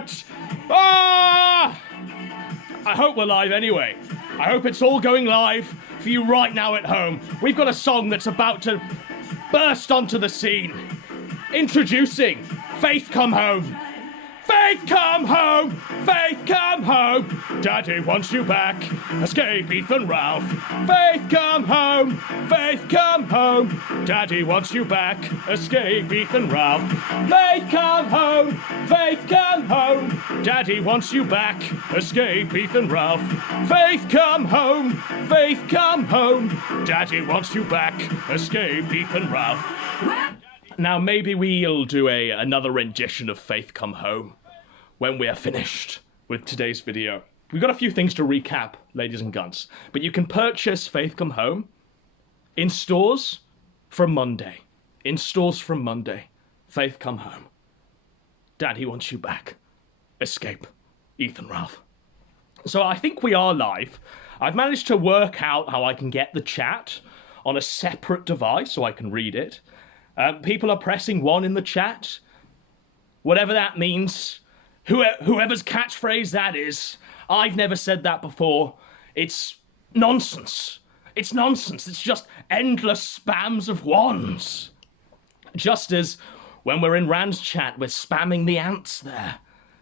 What? Ah! I hope we're live anyway. I hope it's all going live for you right now at home. We've got a song that's about to burst onto the scene. Introducing Faith Come Home. Faith come home! Faith come home! Daddy wants you back. Escape Ethan Ralph. Faith come home! Faith come home! Daddy wants you back. Escape Ethan Ralph. Faith come home! Faith come home! Daddy wants you back. Escape Ethan Ralph. Faith come home! Faith come home! Daddy wants you back. Escape Ethan Ralph. Now maybe we'll do another rendition of Faith Come Home when we are finished with today's video. We've got a few things to recap, ladies and gents, but you can purchase Faith Come Home in stores from Monday. In stores from Monday. Faith Come Home. Daddy wants you back. Escape Ethan Ralph. So I think we are live. I've managed to work out how I can get the chat on a separate device so I can read it. People are pressing 1 in the chat. Whatever that means. Whoever's catchphrase that is. I've never said that before. It's nonsense. It's nonsense. It's just endless spams of 1s. Just as when we're in Rand's chat, we're spamming the ants there.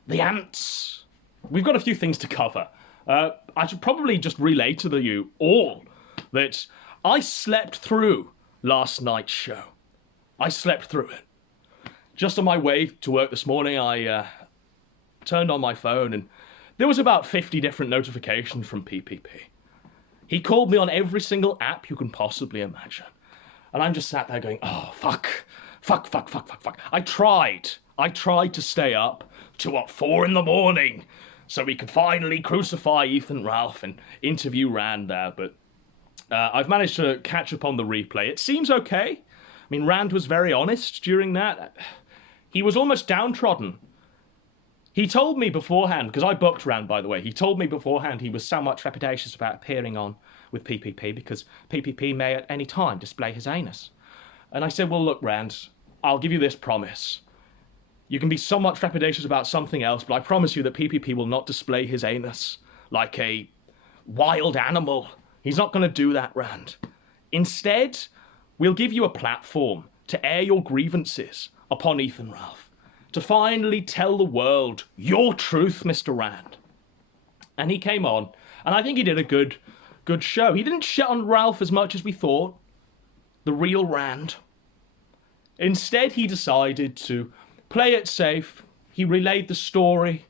The ants. We've got a few things to cover. I should probably just relay to you all that I slept through last night's show. I slept through it. Just on my way to work this morning, I turned on my phone and there was about 50 different notifications from PPP. He called me on every single app you can possibly imagine. And I'm just sat there going, oh, fuck. I tried to stay up to 4 in the morning so we could finally crucify Ethan Ralph and interview Rand there, but I've managed to catch up on the replay. It seems okay. I mean, Rand was very honest during that. He was almost downtrodden. He told me beforehand, because I booked Rand, by the way, he told me beforehand he was somewhat trepidatious about appearing on with PPP because PPP may at any time display his anus. And I said, well, look, Rand, I'll give you this promise. You can be somewhat trepidatious about something else, but I promise you that PPP will not display his anus like a wild animal. He's not going to do that, Rand. Instead, we'll give you a platform to air your grievances upon Ethan Ralph, to finally tell the world your truth, Mr. Rand. And he came on, and I think he did a good show. He didn't shit on Ralph as much as we thought, the real Rand. Instead, he decided to play it safe. He relayed the story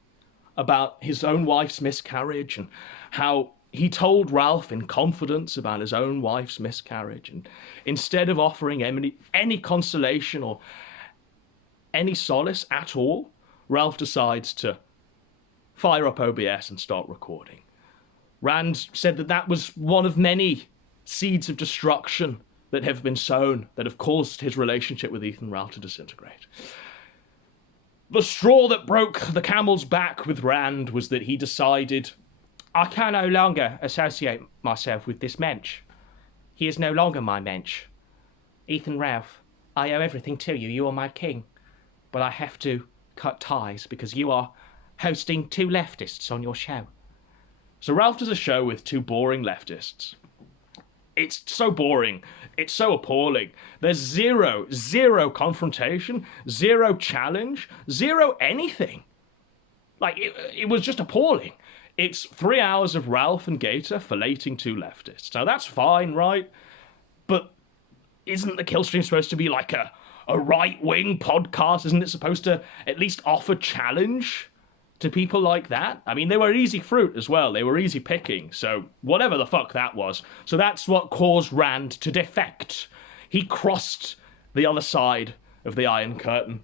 about his own wife's miscarriage and how he told Ralph in confidence about his own wife's miscarriage, and instead of offering any consolation or any solace at all, Ralph decides to fire up OBS and start recording. Rand said that was one of many seeds of destruction that have been sown that have caused his relationship with Ethan Ralph to disintegrate. The straw that broke the camel's back with Rand was that he decided, I can no longer associate myself with this mensch. He is no longer my mensch. Ethan Ralph, I owe everything to you. You are my king. But I have to cut ties because you are hosting 2 leftists on your show. So Ralph does a show with 2 boring leftists. It's so boring. It's so appalling. There's zero confrontation, 0 challenge, 0 anything. Like, it was just appalling. It's 3 hours of Ralph and Gator filleting 2 leftists. Now, that's fine, right? But isn't the Killstream supposed to be like a right-wing podcast? Isn't it supposed to at least offer challenge to people like that? I mean, they were easy fruit as well. They were easy picking. So whatever the fuck that was. So that's what caused Rand to defect. He crossed the other side of the Iron Curtain.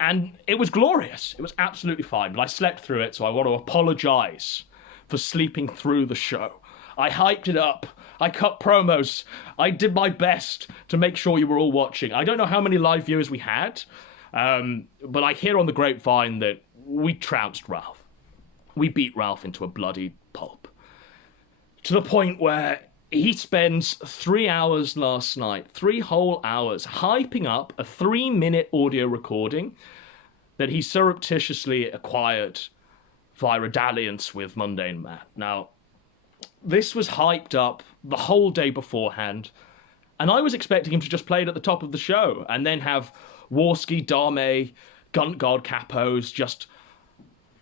And it was glorious. It was absolutely fine. But I slept through it, so I want to apologize for sleeping through the show. I hyped it up. I cut promos. I did my best to make sure you were all watching. I don't know how many live viewers we had, but I hear on the grapevine that we trounced Ralph. We beat Ralph into a bloody pulp. To the point where he spends 3 hours last night, 3 whole hours, hyping up a 3-minute audio recording that he surreptitiously acquired via a dalliance with Mundane Matt. Now, this was hyped up the whole day beforehand, and I was expecting him to just play it at the top of the show and then have Warski, Dame, Guntguard capos just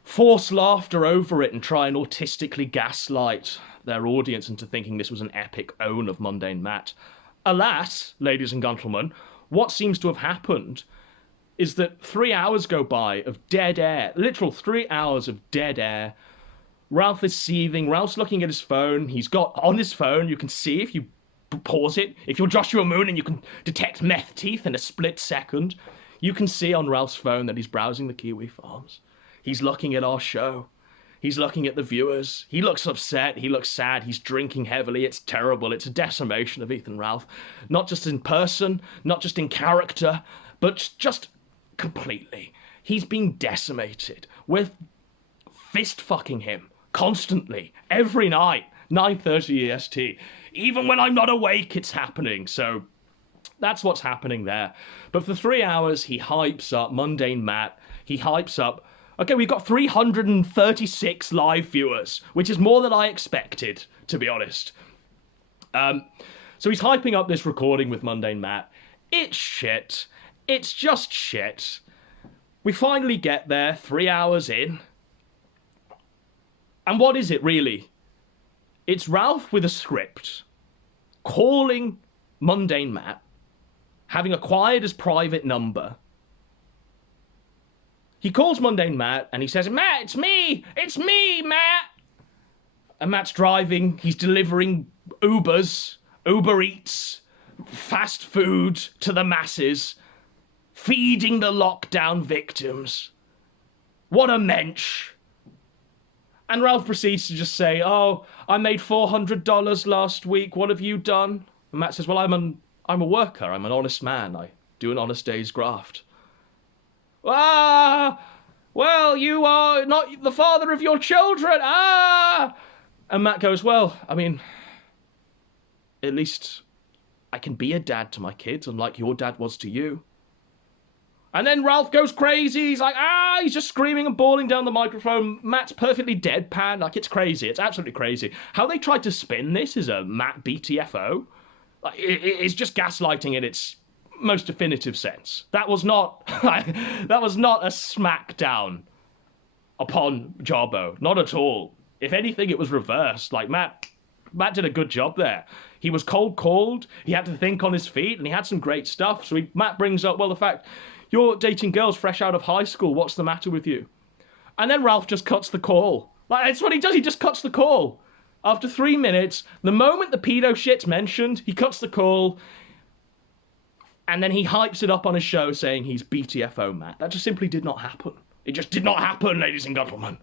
force laughter over it and try and autistically gaslight their audience into thinking this was an epic own of Mundane Matt. Alas, ladies and gentlemen, what seems to have happened is that 3 hours go by of dead air, literal 3 hours of dead air. Ralph is seething, Ralph's looking at his phone, he's got on his phone, you can see if you pause it, if you're Joshua Moon and you can detect meth teeth in a split second, you can see on Ralph's phone that he's browsing the Kiwi Farms. He's looking at our show. He's looking at the viewers. He looks upset. He looks sad. He's drinking heavily. It's terrible. It's a decimation of Ethan Ralph. Not just in person, not just in character, but just completely. He's being decimated. We're fist-fucking him constantly, every night, 9:30 EST. Even when I'm not awake, it's happening. So that's what's happening there. But for 3 hours, he hypes up Mundane Matt. He hypes up... Okay, we've got 336 live viewers, which is more than I expected, to be honest. So he's hyping up this recording with Mundane Matt. It's shit. It's just shit. We finally get there, 3 hours in. And what is it, really? It's Ralph with a script, calling Mundane Matt, having acquired his private number. He calls Mundane Matt and he says, "Matt, it's me! It's me, Matt!" And Matt's driving, he's delivering Ubers, Uber Eats, fast food to the masses, feeding the lockdown victims. What a mensch. And Ralph proceeds to just say, "Oh, I made $400 last week, what have you done?" And Matt says, "Well, I'm a worker, I'm an honest man, I do an honest day's graft." "Ah, well, you are not the father of your children, ah!" And Matt goes, "Well, I mean, at least I can be a dad to my kids, unlike your dad was to you." And then Ralph goes crazy, he's like, "Ah!" He's just screaming and bawling down the microphone. Matt's perfectly deadpan, like, it's crazy, it's absolutely crazy. How they tried to spin this is a Matt BTFO. Like, it's just gaslighting in its most definitive sense. That was not that was not a smackdown upon Jobbo, not at all. If anything, it was reversed. Like, Matt did a good job there. He was cold called, he had to think on his feet, and he had some great stuff. So Matt brings up, "Well, the fact you're dating girls fresh out of high school, what's the matter with you?" And then Ralph just cuts the call. Like, that's what he does, he just cuts the call. After 3 minutes, the moment the pedo shit's mentioned, he cuts the call. And then he hypes it up on his show saying he's BTFO Matt. That just simply did not happen. It just did not happen, ladies and gentlemen.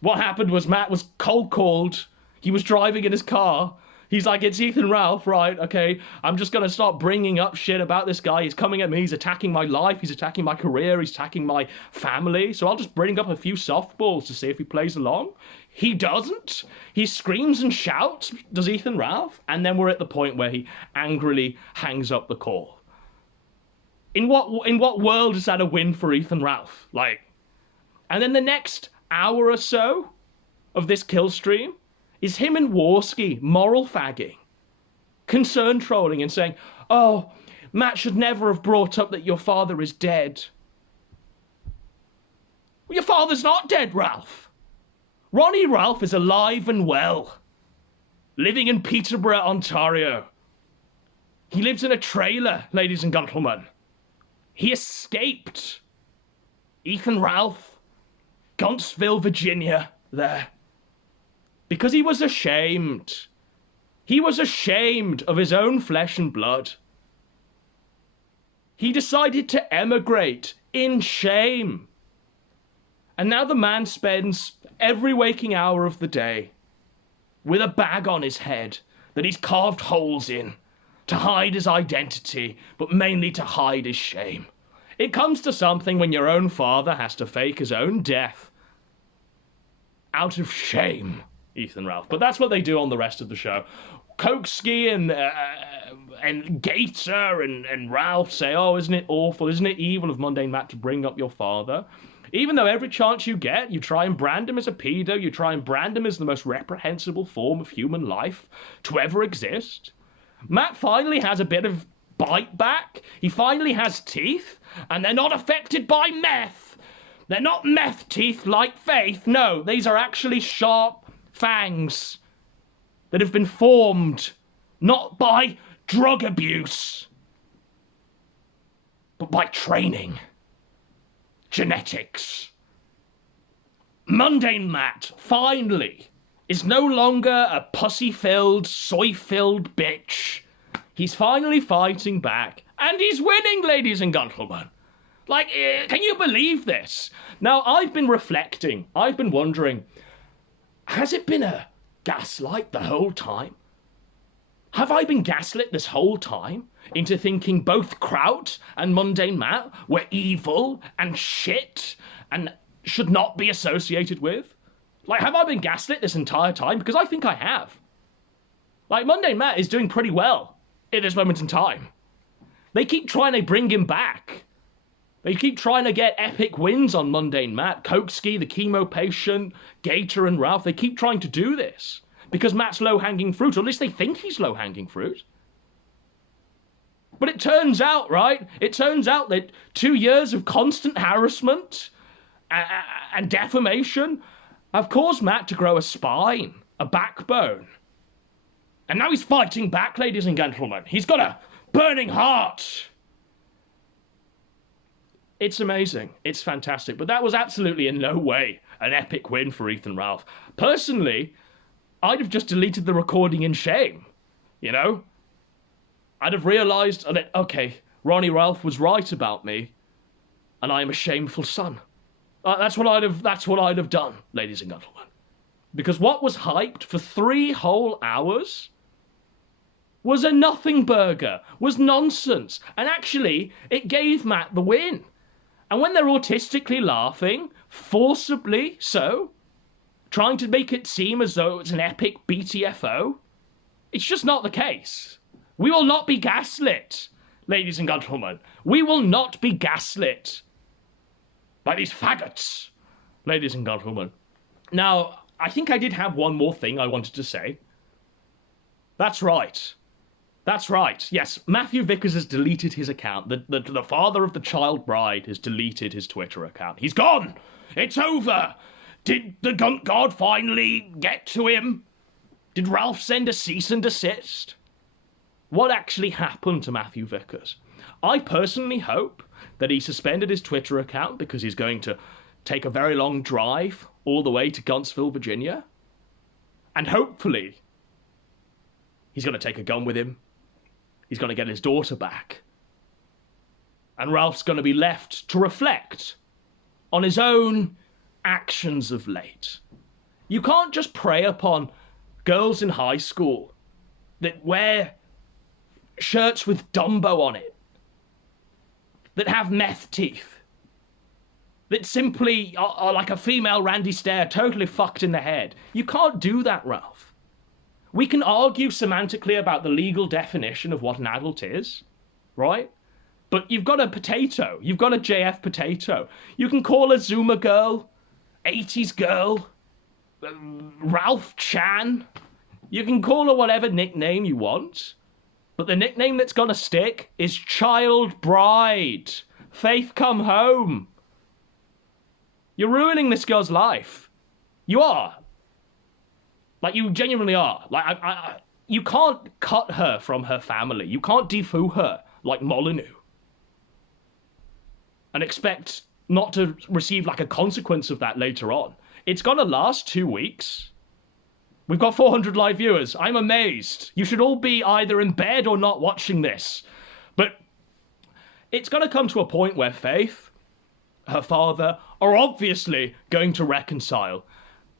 What happened was Matt was cold called. He was driving in his car. He's like, "It's Ethan Ralph, right? Okay, I'm just going to start bringing up shit about this guy. He's coming at me. He's attacking my life. He's attacking my career. He's attacking my family. So I'll just bring up a few softballs to see if he plays along." He doesn't. He screams and shouts, does Ethan Ralph? And then we're at the point where he angrily hangs up the call. In what world is that a win for Ethan Ralph? Like, and then the next hour or so of this kill stream is him and Warski moral fagging, concern trolling and saying, "Oh, Matt should never have brought up that your father is dead." Well, your father's not dead, Ralph. Ronnie Ralph is alive and well, living in Peterborough, Ontario. He lives in a trailer, ladies and gentlemen. He escaped Ethan Ralph, Guntsville, Virginia, there. Because he was ashamed. He was ashamed of his own flesh and blood. He decided to emigrate in shame. And now the man spends every waking hour of the day with a bag on his head that he's carved holes in to hide his identity, but mainly to hide his shame. It comes to something when your own father has to fake his own death out of shame, Ethan Ralph. But that's what they do on the rest of the show. Kokeski and Gator and Ralph say, oh, isn't it awful, isn't it evil of Mundane Matt to bring up your father? Even though every chance you get, you try and brand him as a pedo, you try and brand him as the most reprehensible form of human life to ever exist. Matt finally has a bit of bite back. He finally has teeth, and they're not affected by meth. They're not meth teeth like Faith. No, these are actually sharp fangs that have been formed not by drug abuse, but by training. Genetics. Mundane Matt, finally, is no longer a pussy-filled, soy-filled bitch. He's finally fighting back, and he's winning, ladies and gentlemen. Like, can you believe this? Now, I've been reflecting, I've been wondering, has it been a gaslight the whole time? Have I been gaslit this whole time into thinking both Kraut and Mundane Matt were evil and shit and should not be associated with? Like, have I been gaslit this entire time? Because I think I have. Like, Mundane Matt is doing pretty well at this moment in time. They keep trying to bring him back. They keep trying to get epic wins on Mundane Matt. Kokeski, the chemo patient, Gator and Ralph, they keep trying to do this. Because Matt's low-hanging fruit, or at least they think he's low-hanging fruit. But it turns out, right? It turns out that 2 years of constant harassment and defamation have caused Matt to grow a spine, a backbone. And now he's fighting back, ladies and gentlemen. He's got a burning heart. It's amazing. It's fantastic. But that was absolutely in no way an epic win for Ethan Ralph. Personally, I'd have just deleted the recording in shame, you know? I'd have realised that, okay, Ronnie Ralph was right about me, and I am a shameful son. That's what I'd have done, ladies and gentlemen. Because what was hyped for 3 whole hours was a nothing burger, was nonsense, and actually, it gave Matt the win. And when they're autistically laughing, forcibly so, trying to make it seem as though it's an epic BTFO, it's just not the case. We will not be gaslit, ladies and gentlemen. We will not be gaslit by these faggots, ladies and gentlemen. Now, I think I did have one more thing I wanted to say. That's right. That's right. Yes, Matthew Vickers has deleted his account. The father of the child bride has deleted his Twitter account. He's gone! It's over! Did the Guntguard finally get to him? Did Ralph send a cease and desist? What actually happened to Matthew Vickers? I personally hope that he suspended his Twitter account because he's going to take a very long drive all the way to Guntsville, Virginia. And hopefully, he's going to take a gun with him. He's going to get his daughter back. And Ralph's going to be left to reflect on his own actions of late. You can't just prey upon girls in high school that wear shirts with Dumbo on it, that have meth teeth, that simply are like a female Randy Stair, totally fucked in the head. You can't do that, Ralph. We can argue semantically about the legal definition of what an adult is, right? But you've got a potato. You've got a JF potato. You can call a Zoomer girl, 80s girl, Ralph Chan. You can call her whatever nickname you want. But the nickname that's gonna stick is Child Bride. Faith Come Home. You're ruining this girl's life. You are. Like, you genuinely are. Like, you can't cut her from her family. You can't defoo her like Molyneux and expect not to receive, like, a consequence of that later on. It's gonna last 2 weeks. We've got 400 live viewers. I'm amazed. You should all be either in bed or not watching this. But it's gonna come to a point where Faith, her father, are obviously going to reconcile.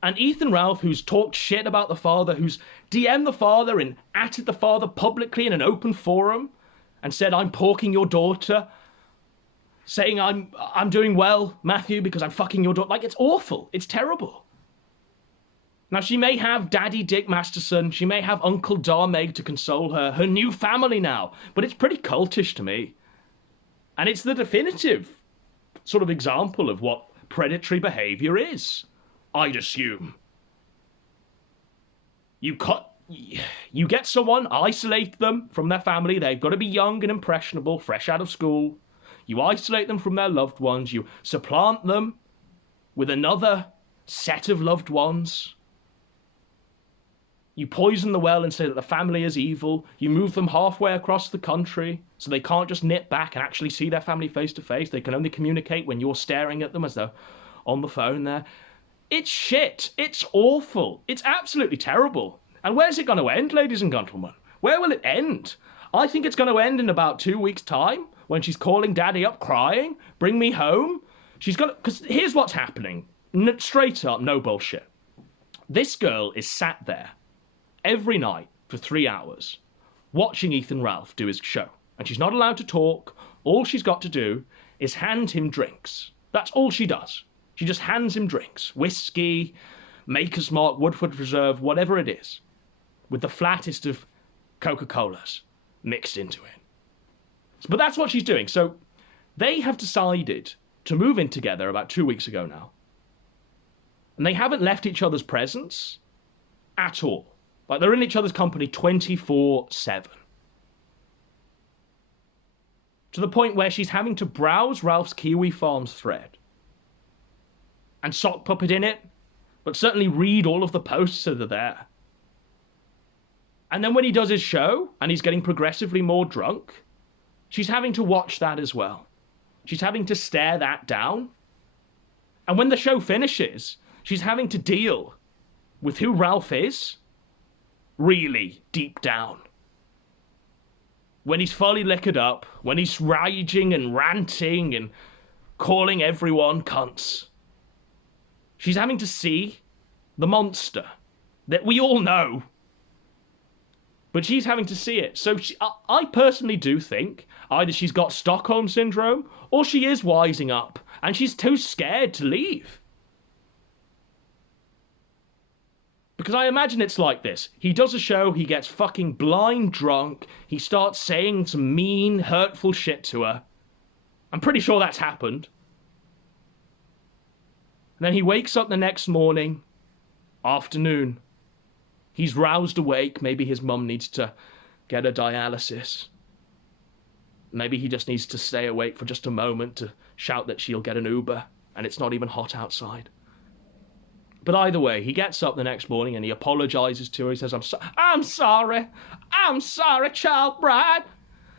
And Ethan Ralph, who's talked shit about the father, who's DM'd the father and atted the father publicly in an open forum and said, I'm porking your daughter, saying I'm doing well, Matthew, because I'm fucking your daughter. Like, it's awful. It's terrible. Now, she may have Daddy Dick Masterson, she may have Uncle Darmeg to console her new family now, but it's pretty cultish to me. And it's the definitive sort of example of what predatory behavior is, I'd assume. You get someone, isolate them from their family, they've got to be young and impressionable, fresh out of school. You isolate them from their loved ones, you supplant them with another set of loved ones. You poison the well and say that the family is evil. You move them halfway across the country so they can't just nip back and actually see their family face to face. They can only communicate when you're staring at them as they're on the phone there. It's shit. It's awful. It's absolutely terrible. And where's it going to end, ladies and gentlemen? Where will it end? I think it's going to end in about 2 weeks' time when she's calling Daddy up crying, bring me home. She's got, because here's what's happening. Straight up, no bullshit. This girl is sat there every night for 3 hours watching Ethan Ralph do his show. And she's not allowed to talk. All she's got to do is hand him drinks. That's all she does. She just hands him drinks. Whiskey, Maker's Mark, Woodford Reserve, whatever it is. With the flattest of Coca-Colas mixed into it. But that's what she's doing. So they have decided to move in together about 2 weeks ago now. And they haven't left each other's presence at all. Like, they're in each other's company 24/7. To the point where she's having to browse Ralph's Kiwi Farms thread and sock puppet in it, but certainly read all of the posts that are there. And then when he does his show and he's getting progressively more drunk, she's having to watch that as well. She's having to stare that down. And when the show finishes, she's having to deal with who Ralph is, really deep down. When he's fully liquored up, when he's raging and ranting and calling everyone cunts. She's having to see the monster that we all know. But she's having to see it. So I personally do think either she's got Stockholm Syndrome or she is wising up and she's too scared to leave. Because I imagine it's like this. He does a show, he gets fucking blind drunk, he starts saying some mean, hurtful shit to her. I'm pretty sure that's happened. And then he wakes up the next morning, afternoon. He's roused awake, maybe his mum needs to get a dialysis. Maybe he just needs to stay awake for just a moment to shout that she'll get an Uber, and it's not even hot outside. But either way, he gets up the next morning and he apologizes to her. He says, I'm sorry, child bride.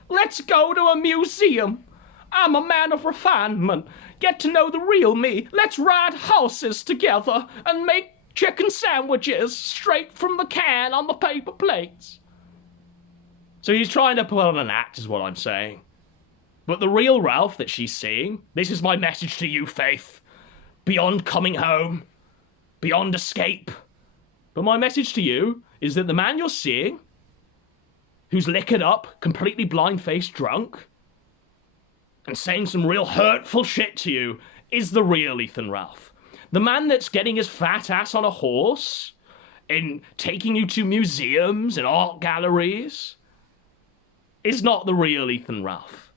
Let's go to a museum. I'm a man of refinement. Get to know the real me. Let's ride horses together and make chicken sandwiches straight from the can on the paper plates. So he's trying to put on an act, is what I'm saying. But the real Ralph that she's seeing, this is my message to you, Faith. Beyond coming home, beyond escape. But my message to you is that the man you're seeing, who's liquored up, completely blind-faced drunk, and saying some real hurtful shit to you, is the real Ethan Ralph. The man that's getting his fat ass on a horse, and taking you to museums and art galleries, is not the real Ethan Ralph.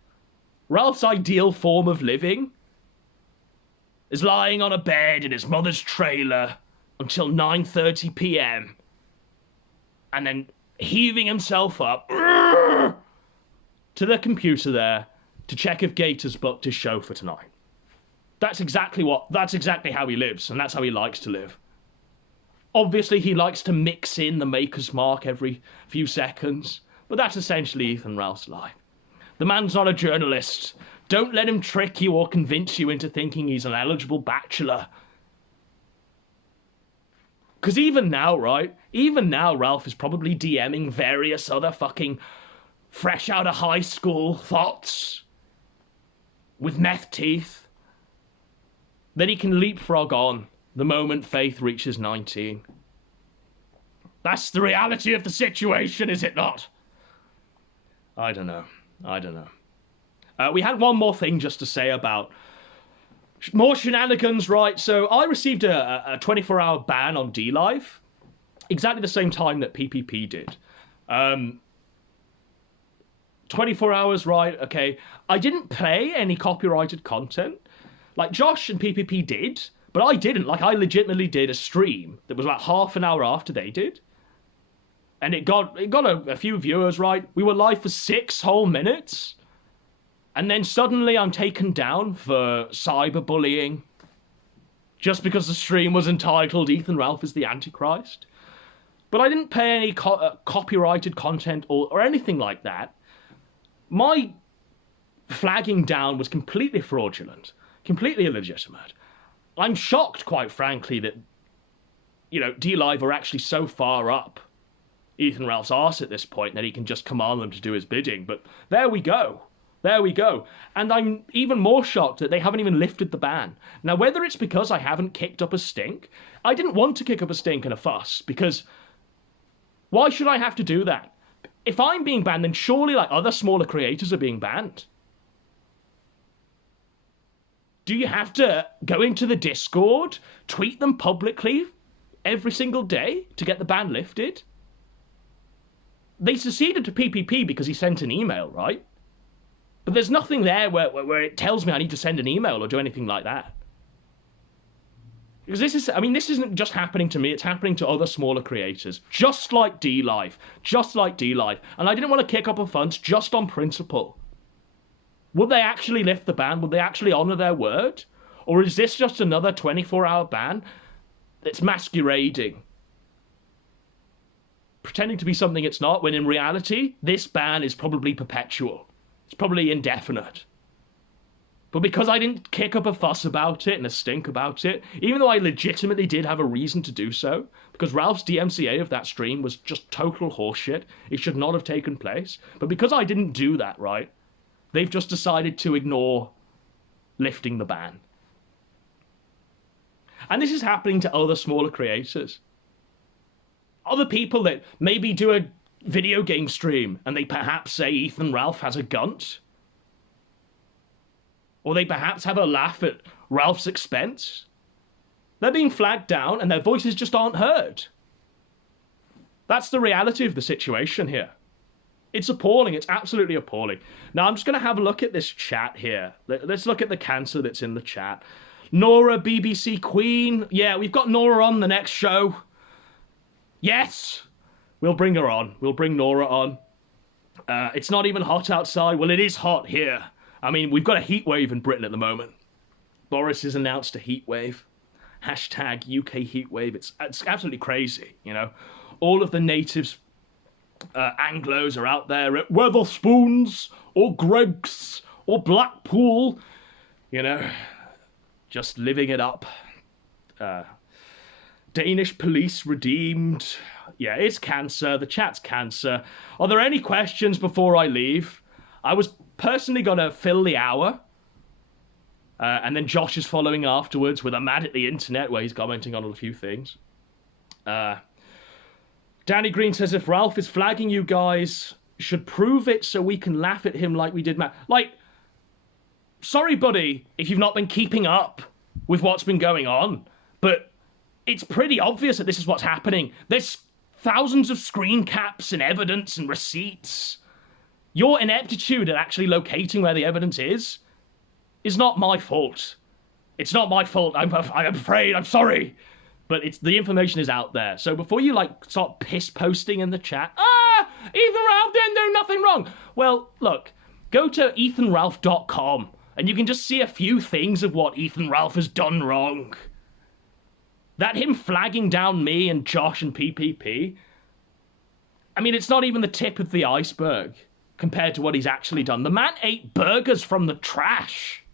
Ralph's ideal form of living is lying on a bed in his mother's trailer until 9:30 p.m. and then heaving himself up to the computer there to check if Gator's booked his show for tonight. That's exactly how he lives, and that's how he likes to live. Obviously, he likes to mix in the Maker's Mark every few seconds, but that's essentially Ethan Ralph's life. The man's not a journalist. Don't let him trick you or convince you into thinking he's an eligible bachelor. Because even now, right? Even now, Ralph is probably DMing various other fucking fresh out of high school thoughts with meth teeth that he can leapfrog on the moment Faith reaches 19. That's the reality of the situation, is it not? I don't know. We had one more thing just to say about more shenanigans, right? So I received a 24-hour ban on DLive exactly the same time that PPP did. 24 hours, right? Okay. I didn't play any copyrighted content. Like, Josh and PPP did, but I didn't. Like, I legitimately did a stream that was about half an hour after they did. And it got a few viewers, right? We were live for 6 whole minutes. And then suddenly I'm taken down for cyberbullying. Just because the stream was entitled Ethan Ralph is the Antichrist. But I didn't pay any copyrighted content or anything like that. My flagging down was completely fraudulent, completely illegitimate. I'm shocked, quite frankly, that, you know, DLive are actually so far up Ethan Ralph's arse at this point that he can just command them to do his bidding. But there we go. There we go. And I'm even more shocked that they haven't even lifted the ban. Now, whether it's because I haven't kicked up a stink, I didn't want to kick up a stink and a fuss, because why should I have to do that? If I'm being banned, then surely like other smaller creators are being banned. Do you have to go into the Discord, tweet them publicly every single day to get the ban lifted? They seceded to PPP because he sent an email, right? But there's nothing there where it tells me I need to send an email or do anything like that. Because this isn't just happening to me, it's happening to other smaller creators. Just like DLive. Just like DLive. And I didn't want to kick up a fuss just on principle. Would they actually lift the ban? Would they actually honour their word? Or is this just another 24-hour ban that's masquerading? Pretending to be something it's not, when in reality, this ban is probably perpetual. It's probably indefinite. But because I didn't kick up a fuss about it and a stink about it, even though I legitimately did have a reason to do so, because Ralph's DMCA of that stream was just total horseshit, it should not have taken place, but because I didn't do that, right, they've just decided to ignore lifting the ban. And this is happening to other smaller creators. Other people that maybe do a video game stream and they perhaps say Ethan Ralph has a gunt. Or they perhaps have a laugh at Ralph's expense. They're being flagged down and their voices just aren't heard. That's the reality of the situation here. It's appalling. It's absolutely appalling. Now, I'm just going to have a look at this chat here. Let's look at the cancer that's in the chat. Nora, BBC Queen. Yeah, we've got Nora on the next show. Yes, we'll bring her on. We'll bring Nora on. It's not even hot outside. Well, it is hot here. I mean, we've got a heat wave in Britain at the moment. Boris has announced a heat wave. Hashtag UK heat wave. It's absolutely crazy, you know. All of the natives, Anglos are out there at Wetherspoons or Greggs or Blackpool, you know, just living it up. Danish police redeemed. Yeah, it's cancer. The chat's cancer. Are there any questions before I leave? I was personally going to fill the hour. And then Josh is following afterwards with a Mad at the Internet where he's commenting on a few things. Danny Green says, if Ralph is flagging you guys, should prove it so we can laugh at him like we did Matt. Like, sorry, buddy, if you've not been keeping up with what's been going on. But it's pretty obvious that this is what's happening. There's thousands of screen caps and evidence and receipts. Your ineptitude at actually locating where the evidence is not my fault. It's not my fault. I'm afraid. I'm sorry. But the information is out there. So before you, like, start piss posting in the chat, Ethan Ralph didn't do nothing wrong. Well, look, go to ethanralph.com and you can just see a few things of what Ethan Ralph has done wrong. That him flagging down me and Josh and PPP, I mean, it's not even the tip of the iceberg compared to what he's actually done. The man ate burgers from the trash.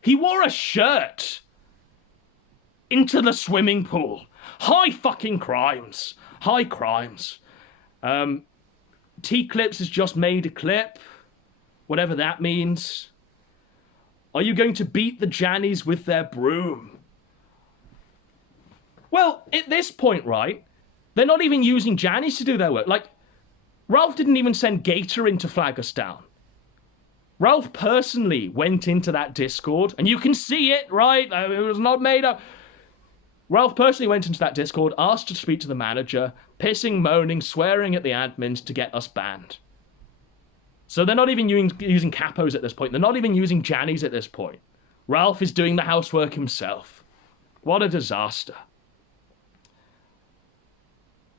He wore a shirt into the swimming pool. High fucking crimes. High crimes. T-Clips has just made a clip. Whatever that means. Are you going to beat the Jannies with their broom? Well, at this point, right, they're not even using Jannies to do their work. Like, Ralph didn't even send Gator in to flag us down. Ralph personally went into that Discord, and you can see it, right? It was not made up. Ralph personally went into that Discord, asked to speak to the manager, pissing, moaning, swearing at the admins to get us banned. So they're not even using capos at this point. They're not even using Jannies at this point. Ralph is doing the housework himself. What a disaster.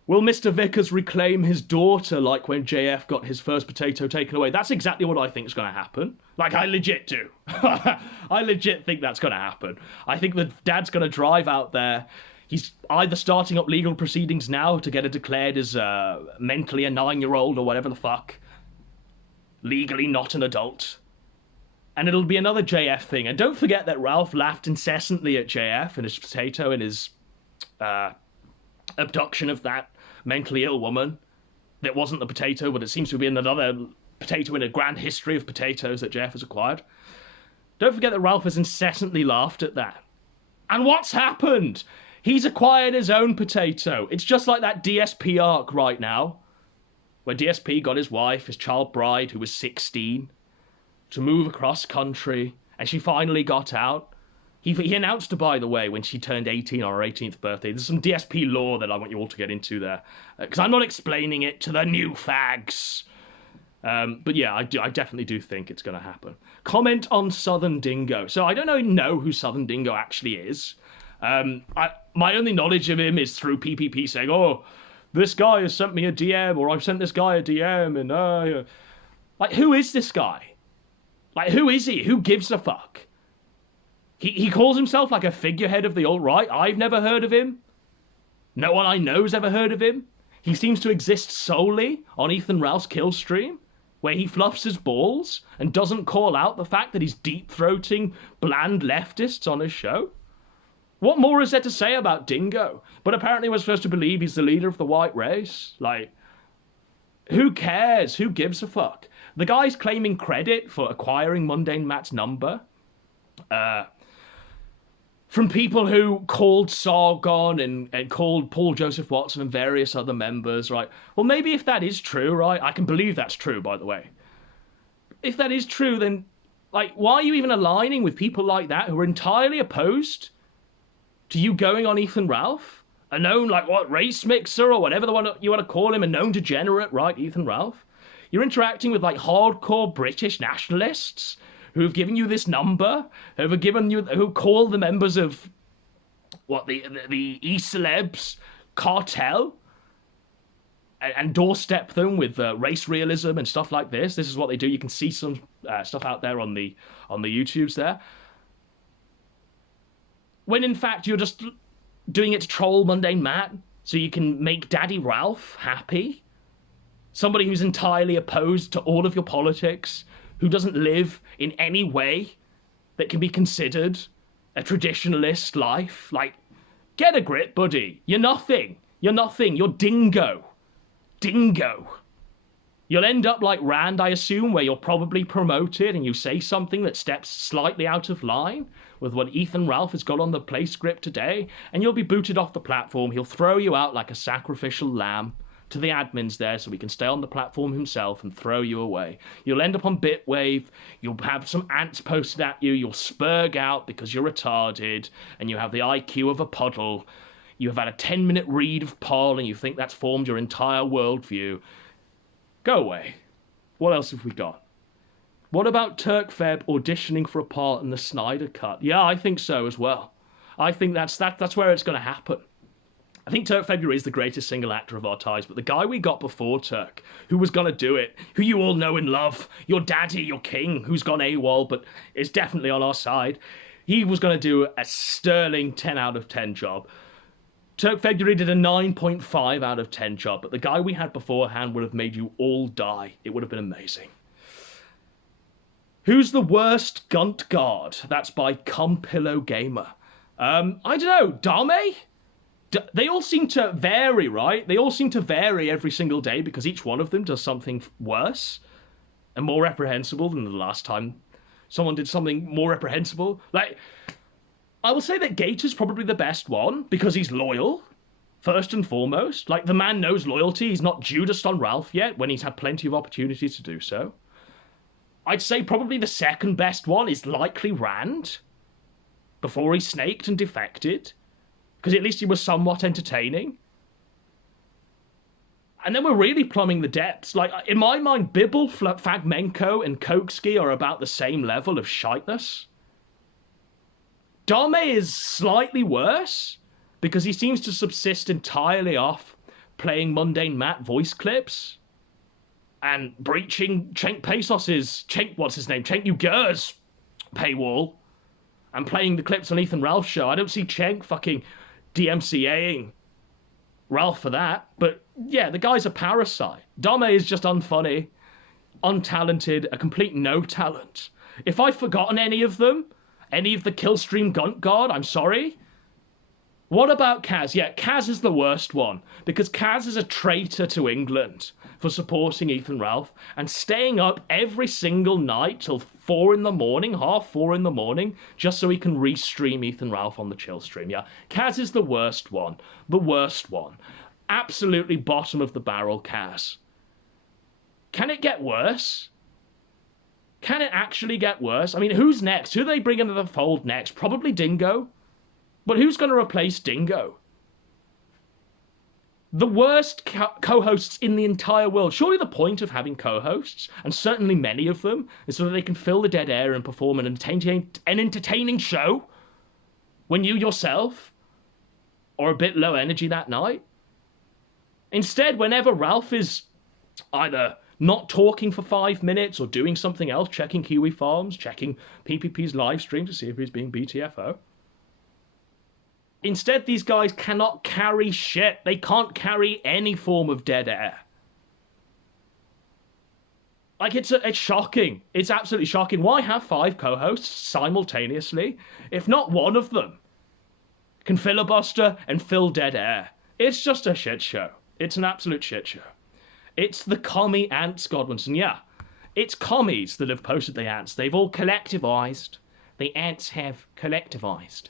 Will Mr. Vickers reclaim his daughter like when JF got his first potato taken away? That's exactly what I think is going to happen. Like, I legit do. I legit think that's going to happen. I think the dad's going to drive out there. He's either starting up legal proceedings now to get her declared as mentally a 9-year-old or whatever the fuck. Legally not an adult. And it'll be another JF thing. And don't forget that Ralph laughed incessantly at JF and his potato and his abduction of that mentally ill woman. That wasn't the potato, but it seems to be another potato in a grand history of potatoes that JF has acquired. Don't forget that Ralph has incessantly laughed at that. And what's happened? He's acquired his own potato. It's just like that DSP arc right now, where DSP got his wife, his child bride, who was 16, to move across country, and she finally got out. He announced her, by the way, when she turned 18 on her 18th birthday. There's some DSP lore that I want you all to get into there, because I'm not explaining it to the new fags. But yeah, I definitely do think it's going to happen. Comment on Southern Dingo. So I don't even know who Southern Dingo actually is. My only knowledge of him is through PPP saying, oh, this guy has sent me a DM, or I've sent this guy a DM, and like, who is this guy? Like, who is he? Who gives a fuck? He calls himself like a figurehead of the alt-right. I've never heard of him. No one I know's ever heard of him. He seems to exist solely on Ethan Ralph's kill stream, where he fluffs his balls and doesn't call out the fact that he's deep-throating bland leftists on his show. What more is there to say about Dingo? But apparently we're supposed to believe he's the leader of the white race. Like, who cares? Who gives a fuck? The guy's claiming credit for acquiring Mundane Matt's number. From people who called Sargon and called Paul Joseph Watson and various other members, right? Well, maybe if that is true, right? I can believe that's true, by the way. If that is true, then, like, why are you even aligning with people like that who are entirely opposed to you going on Ethan Ralph? A known, like, what, race mixer or whatever you want to call him, a known degenerate, right, Ethan Ralph? You're interacting with, like, hardcore British nationalists who have given you this number, who call the members of, what, the E-Celebs cartel, and doorstep them with race realism and stuff like this. This is what they do. You can see some stuff out there on the YouTubes there. When in fact you're just doing it to troll Mundane Matt, so you can make Daddy Ralph happy. Somebody who's entirely opposed to all of your politics, who doesn't live in any way that can be considered a traditionalist life. Like, get a grip, buddy. You're nothing. You're nothing. You're Dingo. Dingo. You'll end up like Rand, I assume, where you're probably promoted and you say something that steps slightly out of line with what Ethan Ralph has got on the play script today, and you'll be booted off the platform. He'll throw you out like a sacrificial lamb to the admins there so he can stay on the platform himself and throw you away. You'll end up on Bitwave, you'll have some ants posted at you, you'll spurg out because you're retarded, and you have the IQ of a puddle. You have had a 10-minute read of Paul and you think that's formed your entire worldview. Go away. What else have we got? What about Turk Feb auditioning for a part in the Snyder Cut? Yeah, I think so as well. I think that's where it's going to happen. I think Turk February is the greatest single actor of our times, but the guy we got before Turk, who was going to do it, who you all know and love, your daddy, your king, who's gone AWOL, but is definitely on our side, he was going to do a sterling 10 out of 10 job. Turk February did a 9.5 out of 10 job, but the guy we had beforehand would have made you all die. It would have been amazing. Who's the worst Guntguard? That's by Cumpillow Gamer. I don't know, Dame? They all seem to vary, right? They all seem to vary every single day because each one of them does something worse and more reprehensible than the last time someone did something more reprehensible. Like, I will say that Gator's probably the best one because he's loyal, first and foremost. Like, the man knows loyalty. He's not Judas on Ralph yet when he's had plenty of opportunities to do so. I'd say probably the second best one is likely Rand before he snaked and defected. because at least he was somewhat entertaining. And then we're really plumbing the depths. Like, in my mind, Bibble, Fragmenko, and Koksky are about the same level of shiteness. Dame is slightly worse, because he seems to subsist entirely off playing mundane Matt voice clips and breaching Cenk Pesos's, Cenk Uyghur's paywall and playing the clips on Ethan Ralph's show. I don't see Cenk fucking DMCAing Ralph for that. But yeah, the guy's a parasite. Dame is just unfunny, untalented, a complete no talent. If I've forgotten any of them, any of the Killstream Guntguard, I'm sorry. What about Kaz? Yeah, Kaz is the worst one, because Kaz is a traitor to England for supporting Ethan Ralph and staying up every single night till 4 in the morning, half 4 in the morning, just so he can restream Ethan Ralph on the chill stream. Yeah, Kaz is the worst one. The worst one. Absolutely bottom of the barrel, Kaz. Can it get worse? Can it actually get worse? I mean, who's next? Who do they bring into the fold next? Probably Dingo. But who's going to replace Dingo? The worst co-hosts in the entire world. Surely the point of having co-hosts, and certainly many of them, is so that they can fill the dead air and perform an entertaining show when you yourself are a bit low energy that night. Instead, whenever Ralph is either not talking for 5 minutes or doing something else, checking Kiwi Farms, checking PPP's live stream to see if he's being BTFO, instead, these guys cannot carry shit. They can't carry any form of dead air. Like, it's shocking. It's absolutely shocking. Why have 5 co-hosts simultaneously if not one of them can filibuster and fill dead air? It's just a shit show. It's an absolute shit show. It's the commie ants, Godwinson. Yeah, it's commies that have posted the ants. They've all collectivized. The ants have collectivized.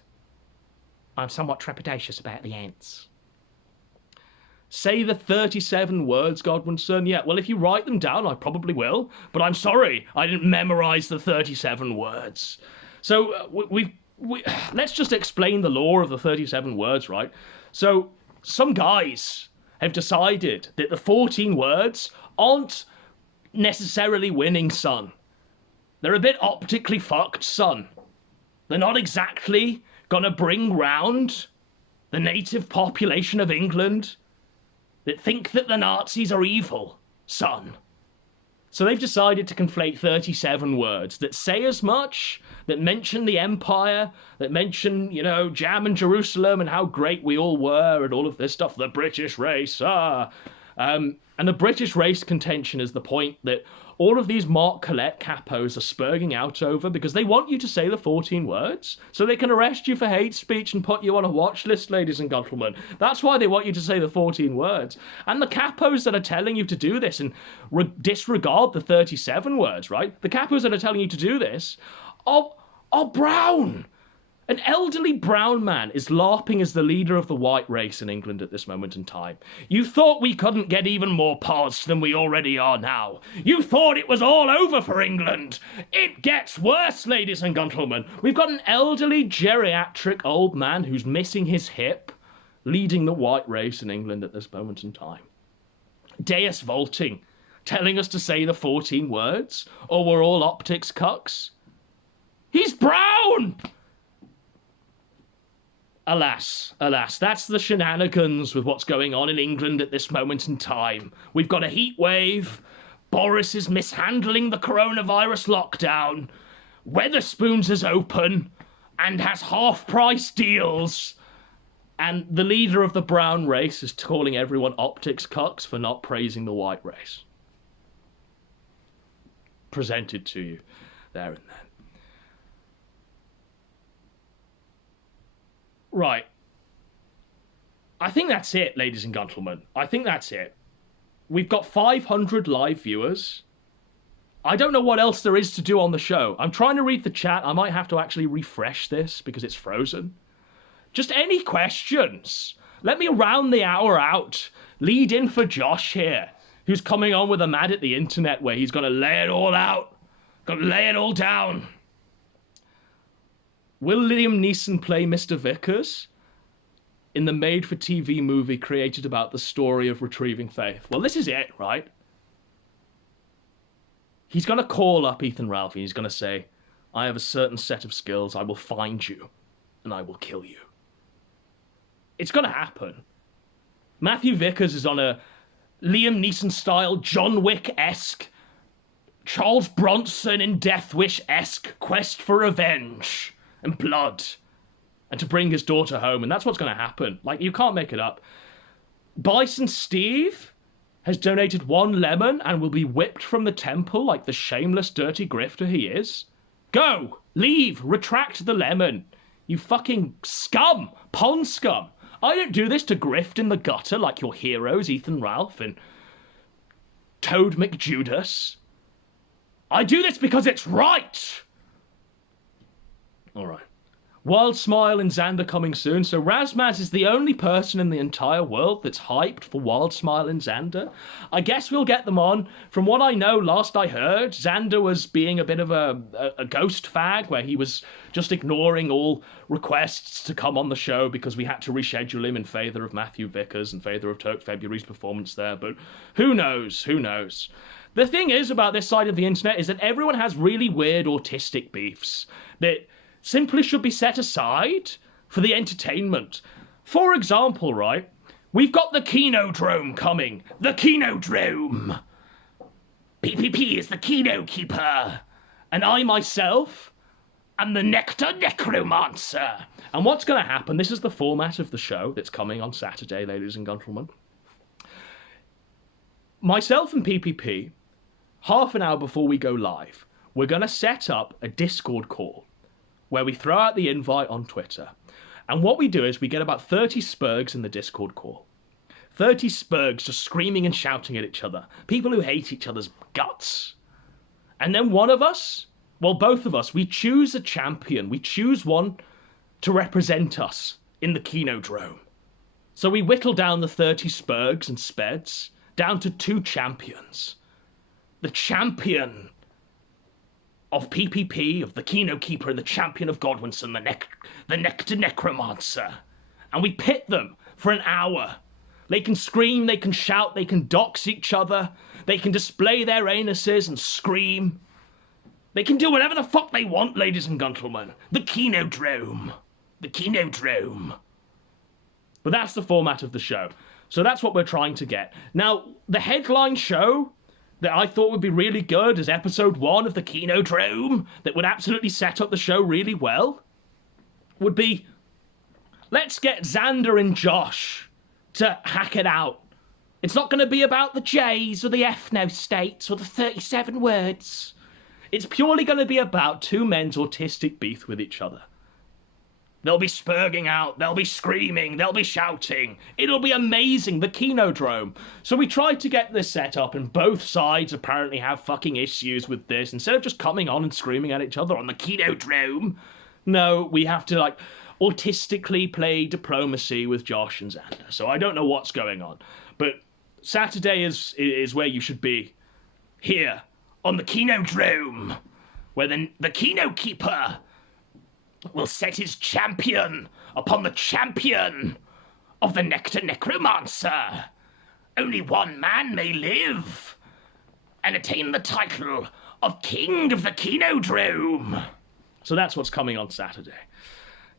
I'm somewhat trepidatious about the ants. Say the 37 words, Godwinson. Yeah, well, if you write them down, I probably will. But I'm sorry, I didn't memorize the 37 words. So let's just explain the lore of the 37 words, right? So some guys have decided that the 14 words aren't necessarily winning, son. They're a bit optically fucked, son. They're not exactly gonna bring round the native population of England that think that the Nazis are evil, son. So they've decided to conflate 37 words that say as much, that mention the Empire, that mention, Jam and Jerusalem and how great we all were and all of this stuff, the British race, And the British race contention is the point that all of these Mark Collette capos are spurging out over because they want you to say the 14 words so they can arrest you for hate speech and put you on a watch list, ladies and gentlemen. That's why they want you to say the 14 words. And the capos that are telling you to do this and disregard the 37 words, right? The capos that are telling you to do this are brown. An elderly brown man is LARPing as the leader of the white race in England at this moment in time. You thought we couldn't get even more paused than we already are now. You thought it was all over for England. It gets worse, ladies and gentlemen. We've got an elderly, geriatric old man who's missing his hip, leading the white race in England at this moment in time. Deus vaulting, telling us to say the 14 words, or we're all optics cucks. He's brown! Alas, that's the shenanigans with what's going on in England at this moment in time. We've got a heat wave. Boris is mishandling the coronavirus lockdown. Weatherspoons is open and has half-price deals. And the leader of the brown race is calling everyone optics cucks for not praising the white race. Presented to you there and then. Right. I think that's it, ladies and gentlemen. I think that's it. We've got 500 live viewers. I don't know what else there is to do on the show. I'm trying to read the chat. I might have to actually refresh this because it's frozen. Just any questions? Let me round the hour out. Lead in for Josh here, who's coming on with a Mad at the Internet where he's going to lay it all out. Going to lay it all down. Will Liam Neeson play Mr. Vickers? in the made-for-TV movie created about the story of retrieving faith. Well, this is it, right? He's going to call up Ethan Ralph and he's going to say, I have a certain set of skills. I will find you and I will kill you. It's going to happen. Matthew Vickers is on a Liam Neeson-style, John Wick-esque, Charles Bronson in Death Wish-esque quest for revenge and blood and to bring his daughter home, and that's what's going to happen. Like, you can't make it up. Bison Steve has donated 1 lemon and will be whipped from the temple like the shameless, dirty grifter he is. Go! Leave! Retract the lemon! You fucking scum! Pond scum! I don't do this to grift in the gutter like your heroes, Ethan Ralph and Toad McJudas. I do this because it's right! Alright. Wild Smile and Xander coming soon. So Razmaz is the only person in the entire world that's hyped for Wild Smile and Xander. I guess we'll get them on. From what I know, last I heard, Xander was being a bit of a ghost fag, where he was just ignoring all requests to come on the show because we had to reschedule him in favour of Matthew Vickers, in favour of Turk February's performance there. But who knows? Who knows? The thing is about this side of the internet is that everyone has really weird autistic beefs that simply should be set aside for the entertainment. For example, right, we've got the Kinodrome coming. The Kinodrome. PPP is the Kino Keeper. And I myself am the Nectar Necromancer. And what's going to happen, this is the format of the show that's coming on Saturday, ladies and gentlemen. Myself and PPP, half an hour before we go live, we're going to set up a Discord call where we throw out the invite on Twitter. And what we do is we get about 30 spurgs in the Discord call. 30 spurgs just screaming and shouting at each other. People who hate each other's guts. And then one of us, well, both of us, we choose a champion. We choose one to represent us in the Kinodrome. So we whittle down the 30 spurgs and speds down to 2 champions. The champion of PPP, of the Kino Keeper, and the champion of Godwinson, the Nectar Necromancer. And we pit them for an hour. They can scream, they can shout, they can dox each other, they can display their anuses and scream. They can do whatever the fuck they want, ladies and gentlemen. The Kinodrome. The Kinodrome. But that's the format of the show. So that's what we're trying to get. Now, the headline show that I thought would be really good as episode 1 of the Kinodrome, that would absolutely set up the show really well, would be, let's get Xander and Josh to hack it out. It's not going to be about the J's or the ethno states or the 37 words. It's purely going to be about 2 men's autistic beef with each other. They'll be spurging out, they'll be screaming, they'll be shouting. It'll be amazing, the Kinodrome. So we tried to get this set up, and both sides apparently have fucking issues with this. Instead of just coming on and screaming at each other on the Kinodrome, no, we have to, like, autistically play diplomacy with Josh and Xander. So I don't know what's going on. But Saturday is where you should be. Here, on the Kinodrome, where the Kino Keeper will set his champion upon the champion of the Nectar Necromancer. Only one man may live and attain the title of King of the Kinodrome. So that's what's coming on Saturday.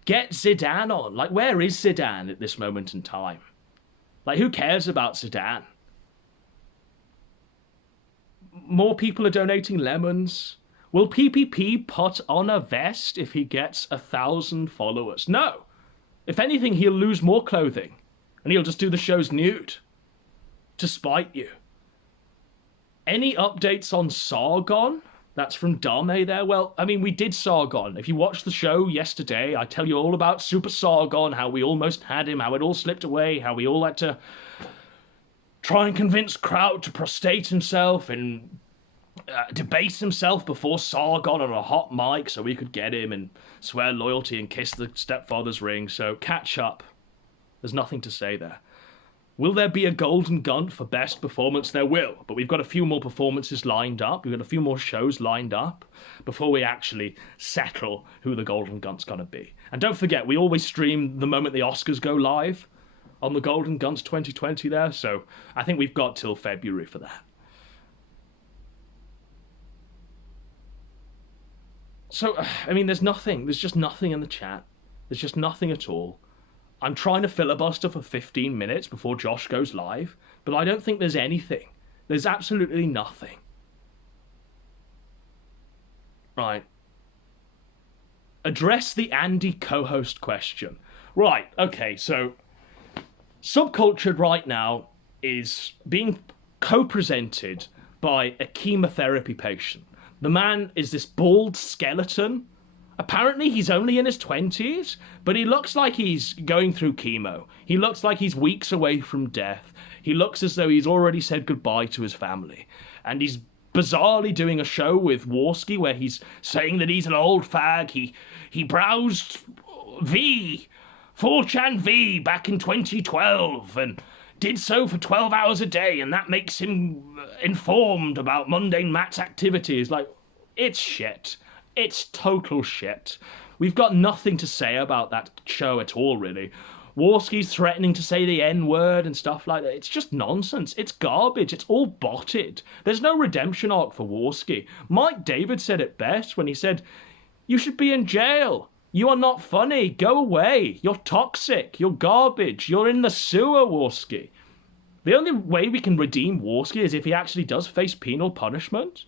Get Zidane on. Like, where is Zidane at this moment in time? Like, who cares about Zidane? More people are donating lemons. Will PPP put on a vest if he gets 1,000 followers? No. If anything, he'll lose more clothing. And he'll just do the shows nude. To spite you. Any updates on Sargon? That's from Dame there. Well, I mean, we did Sargon. If you watched the show yesterday, I tell you all about Super Sargon, how we almost had him, how it all slipped away, how we all had to try and convince Kraut to prostrate himself and debase himself before Sargon on a hot mic so we could get him and swear loyalty and kiss the stepfather's ring. So catch up. There's nothing to say there. Will there be a Golden Gun for best performance? There will, but we've got a few more performances lined up. We've got a few more shows lined up before we actually settle who the Golden Gun's gonna be. And don't forget, we always stream the moment the Oscars go live on the Golden Guns 2020 there, so I think we've got till February for that. So, I mean, there's just nothing in the chat. There's just nothing at all. I'm trying to filibuster for 15 minutes before Josh goes live, but I don't think there's anything. There's absolutely nothing. Right. Address the Andy co-host question. Right, okay, so Subcultured right now is being co-presented by a chemotherapy patient. The man is this bald skeleton. Apparently he's only in his 20s, but he looks like he's going through chemo. He looks like he's weeks away from death. He looks as though he's already said goodbye to his family. And he's bizarrely doing a show with Warski where he's saying that he's an old fag. He browsed 4chan V back in 2012 and did so for 12 hours a day, and that makes him informed about mundane Matt's activities. Like, it's shit. It's total shit. We've got nothing to say about that show at all, really. Warski's threatening to say the N-word and stuff like that. It's just nonsense. It's garbage. It's all botted. There's no redemption arc for Warski. Mike David said it best when he said, "You should be in jail. You are not funny. Go away. You're toxic. You're garbage. You're in the sewer, Warski." The only way we can redeem Warski is if he actually does face penal punishment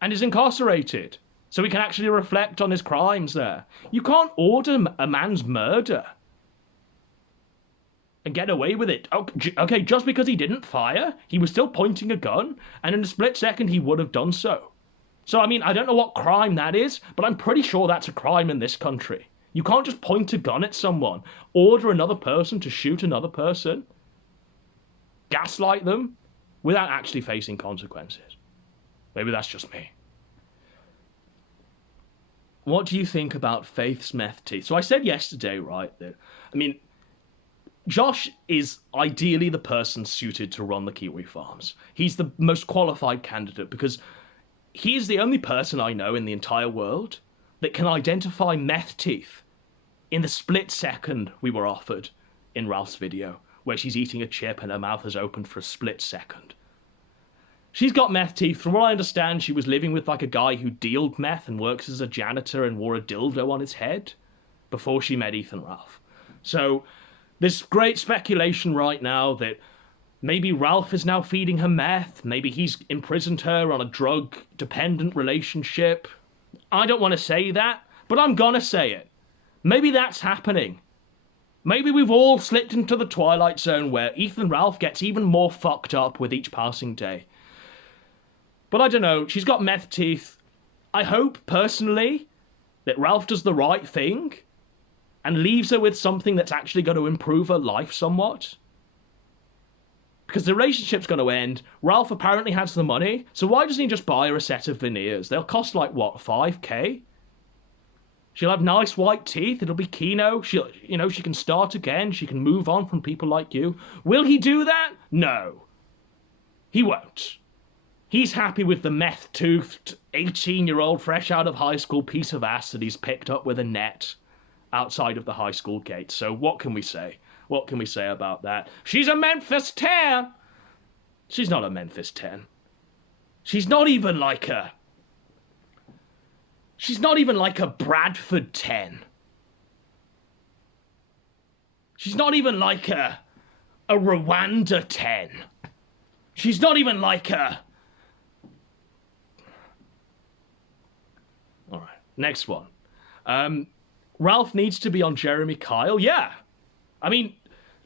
and is incarcerated, so we can actually reflect on his crimes there. You can't order a man's murder and get away with it. Okay, just because he didn't fire, he was still pointing a gun, and in a split second he would have done so. So, I mean, I don't know what crime that is, but I'm pretty sure that's a crime in this country. You can't just point a gun at someone, order another person to shoot another person, gaslight them, without actually facing consequences. Maybe that's just me. What do you think about Faith's meth tea? So I said yesterday, right, that, I mean, Josh is ideally the person suited to run the Kiwi Farms. He's the most qualified candidate because he's the only person I know in the entire world that can identify meth teeth in the split second we were offered in Ralph's video, where she's eating a chip and her mouth is open for a split second. She's got meth teeth. From what I understand, she was living with like a guy who dealed meth and works as a janitor and wore a dildo on his head before she met Ethan Ralph. So there's great speculation right now that maybe Ralph is now feeding her meth. Maybe he's imprisoned her on a drug-dependent relationship. I don't want to say that, but I'm gonna say it. Maybe that's happening. Maybe we've all slipped into the Twilight Zone where Ethan Ralph gets even more fucked up with each passing day. But I don't know, she's got meth teeth. I hope, personally, that Ralph does the right thing and leaves her with something that's actually going to improve her life somewhat. Because the relationship's going to end. Ralph apparently has the money, so why doesn't he just buy her a set of veneers? They'll cost like, what, 5k? She'll have nice white teeth, it'll be Kino, she can start again, she can move on from people like you. Will he do that? No. He won't. He's happy with the meth-toothed, 18-year-old, fresh out of high school piece of ass that he's picked up with a net outside of the high school gate. So what can we say? What can we say about that? She's a Memphis 10! She's not a Memphis 10. She's not even like a Bradford 10. She's not even like a Rwanda 10. She's not even like a... Alright, next one. Ralph needs to be on Jeremy Kyle. Yeah. I mean,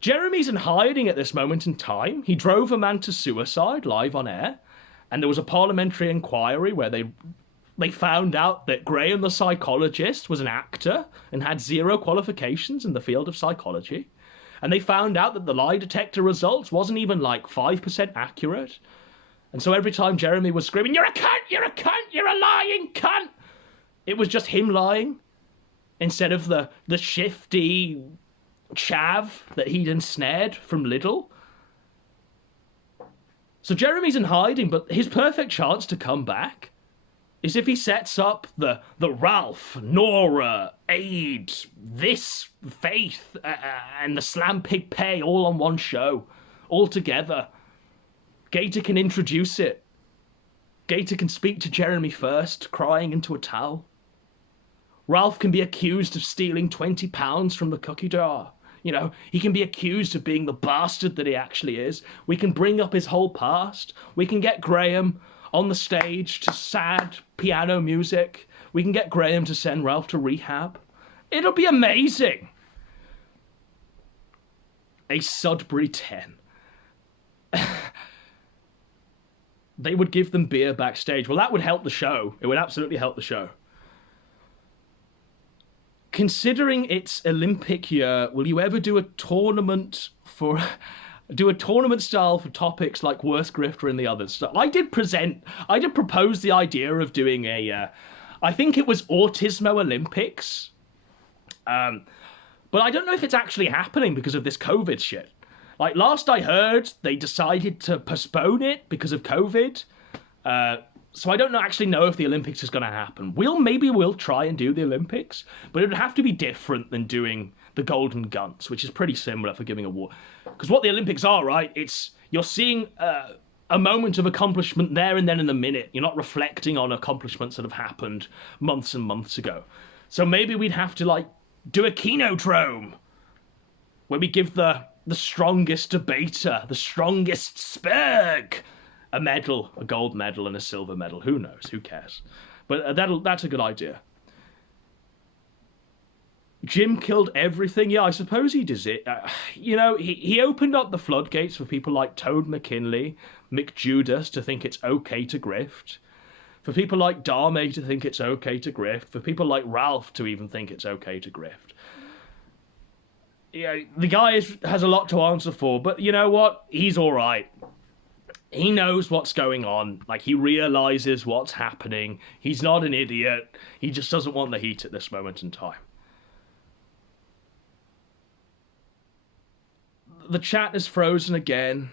Jeremy's in hiding at this moment in time. He drove a man to suicide live on air, and there was a parliamentary inquiry where they found out that Graham the psychologist was an actor and had zero qualifications in the field of psychology. And they found out that the lie detector results wasn't even like 5% accurate. And so every time Jeremy was screaming, "You're a cunt, you're a cunt, you're a lying cunt," it was just him lying instead of the shifty chav that he'd ensnared from Lidl. So Jeremy's in hiding, but his perfect chance to come back is if he sets up the Ralph, Nora, Aid, this, Faith, and the Slam Pig Pay all on one show, all together. Gator can introduce it. Gator can speak to Jeremy first, crying into a towel. Ralph can be accused of stealing £20 from the cookie jar. You know, he can be accused of being the bastard that he actually is. We can bring up his whole past. We can get Graham on the stage to sad piano music. We can get Graham to send Ralph to rehab. It'll be amazing. A Sudbury 10. They would give them beer backstage. Well, that would help the show. It would absolutely help the show. Considering it's Olympic year, will you ever do a tournament style for topics like worst grifter and the others? So I did propose the idea of doing I think it was Autismo Olympics. But I don't know if it's actually happening because of this COVID shit. Like, last I heard, they decided to postpone it because of COVID. So I don't actually know if the Olympics is going to happen. Maybe we'll try and do the Olympics, but it would have to be different than doing the Golden Guns, which is pretty similar for giving award. Because what the Olympics are, right, you're seeing a moment of accomplishment there and then in a minute. You're not reflecting on accomplishments that have happened months and months ago. So maybe we'd have to, like, do a Kinodrome, where we give the strongest debater, the strongest Spurg, a medal, a gold medal and a silver medal. Who knows? Who cares? But that's a good idea. Jim killed everything. Yeah, I suppose he does it. He opened up the floodgates for people like Toad McKinley, Mick Judas to think it's okay to grift, for people like Dame to think it's okay to grift, for people like Ralph to even think it's okay to grift. Yeah, the guy has a lot to answer for, but you know what? He's all right. He knows what's going on. Like, he realizes what's happening. He's not an idiot. He just doesn't want the heat at this moment in time. The chat is frozen again.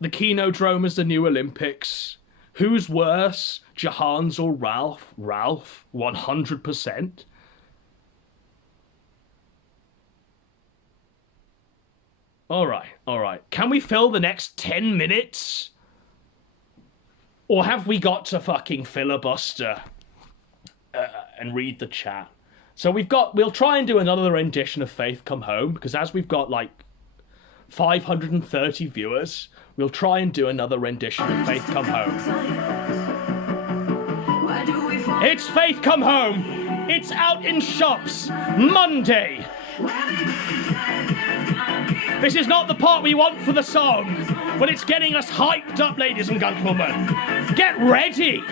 The Kinodrome is the new Olympics. Who's worse, Jahans or Ralph? Ralph, 100%. All right. Can we fill the next 10 minutes? Or have we got to fucking filibuster and read the chat? So we'll try and do another rendition of Faith Come Home, because as we've got like 530 viewers, we'll try and do another rendition of Faith Come Home. It's Faith Come Home. It's out in shops Monday. This is not the part we want for the song, but it's getting us hyped up, ladies and gentlemen. Get ready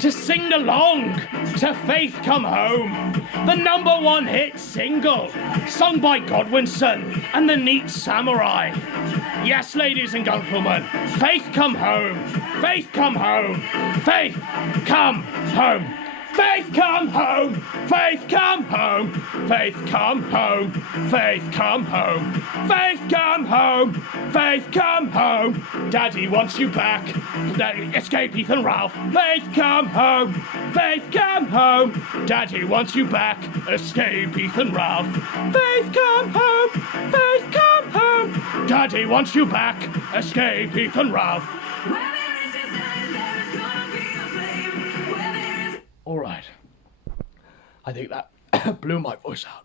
to sing along to Faith Come Home, the #1 hit single, sung by Godwinson and the Neat Samurai. Yes, ladies and gentlemen, Faith Come Home, Faith Come Home, Faith Come Home. Faith come home, Faith come home, Faith come home, Faith come home, Faith come home, Faith come home. Daddy wants you back. Daddy, escape Ethan Ralph. Faith come home, Faith come home. Daddy wants you back. Escape Ethan Ralph. Faith come home, Faith come home. Daddy wants you back. Escape Ethan Ralph. All right. I think that blew my voice out.